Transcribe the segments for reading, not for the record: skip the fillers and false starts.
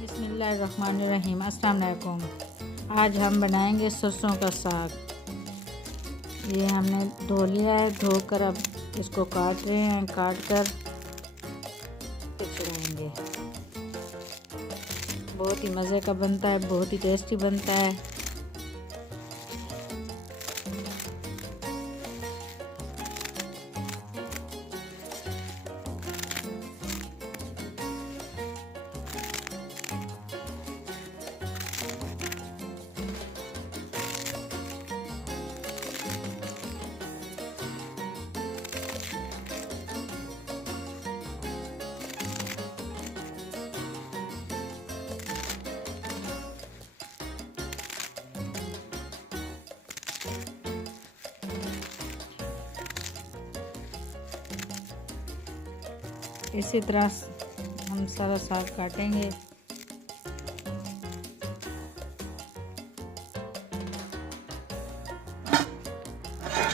बिस्मिल्लाहिर्रहमानिर्रहीम। अस्सलाम वालेकुम। आज हम बनाएंगे सरसों का साग। ये हमने धो लिया है, धोकर अब इसको काट रहे हैं। काट कर चढ़ाएंगे। बहुत ही मज़े का बनता है, बहुत ही टेस्टी बनता है। इसी तरह हम सारा साग काटेंगे।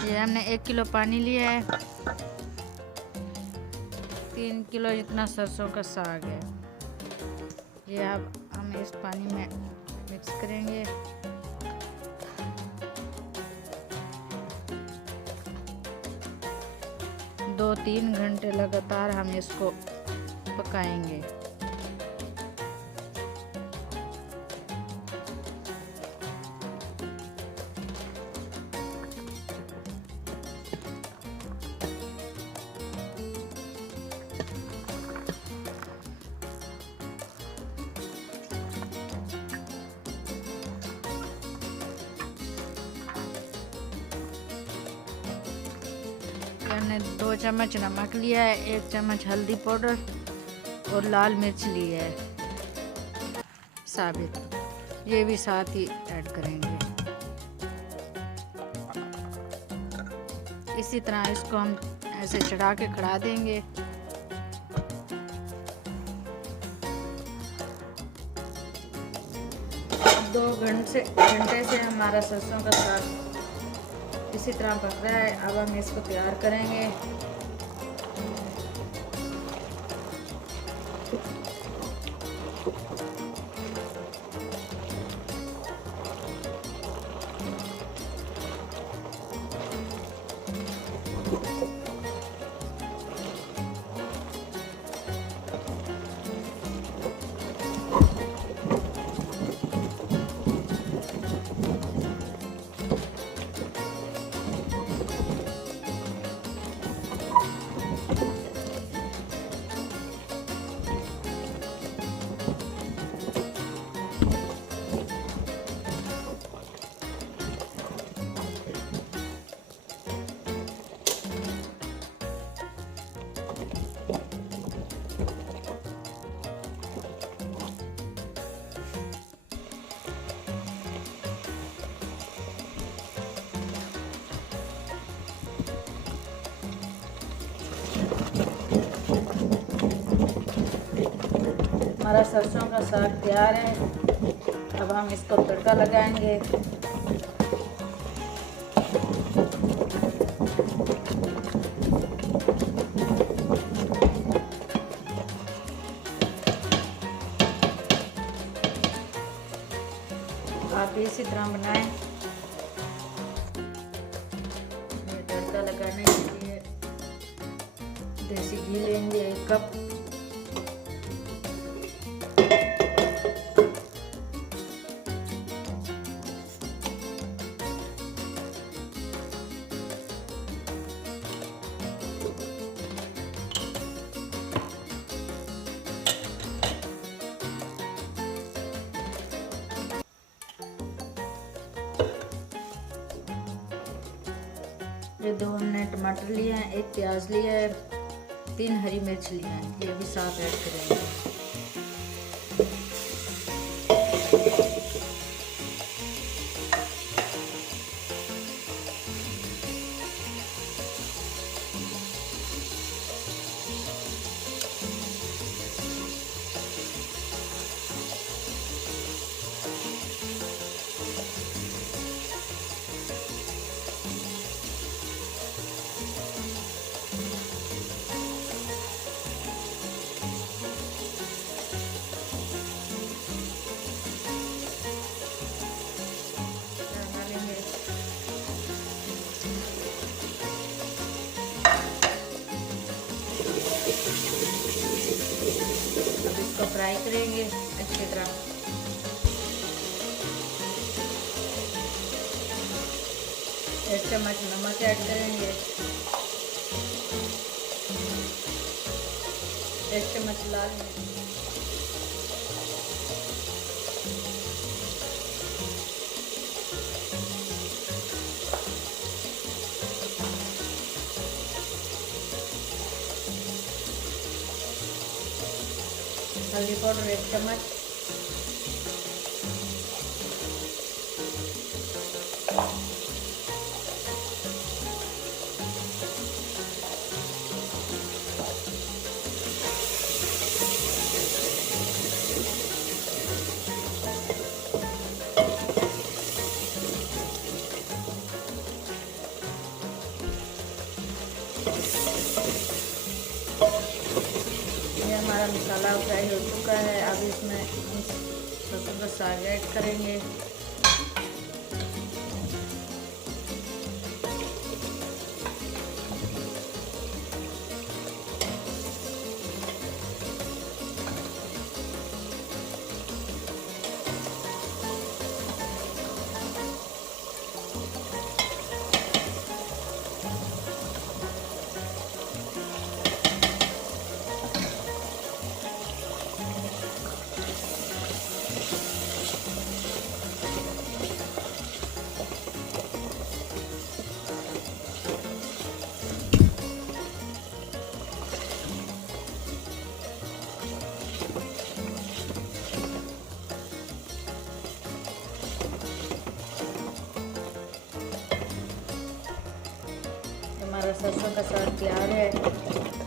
ये हमने 1 किलो पानी लिया है। 3 किलो जितना सरसों का साग है। ये अब हम इस पानी में मिक्स करेंगे। दो 3 घंटे लगातार हम इसको पकाएंगे। हमने 2 चम्मच नमक लिया है, 1 चम्मच हल्दी पाउडर और लाल मिर्च ली है साबित। ये भी साथ ही ऐड करेंगे। इसी तरह इसको हम ऐसे चढ़ा के खड़ा देंगे। दो घंटे से हमारा सरसों का साग इसी तरह पक रहा है। अब हम इसको तैयार करेंगे। हमारा सरसों का साग तैयार है। अब हम इसको तड़का लगाएंगे। आप भी इसी तरह बनाएं। ये तड़का लगाने के लिए देसी घी लेंगे 1 कप। ये 2 हमने टमाटर लिए हैं, 1 प्याज लिया है, 3 हरी मिर्च लिए हैं। ये भी साथ ऐड करेंगे। फ्राई करेंगे अच्छी तरह। एक चम्मच नमक ऐड करेंगे, 1 चम्मच लाल मिर्च, हल्दी पाउडर 1 चम्मच, हमारा मसाला फ्राई हो चुका है। अब इसमें सरसों का साग ऐड करेंगे, हमारा सरसों का साग तैयार है।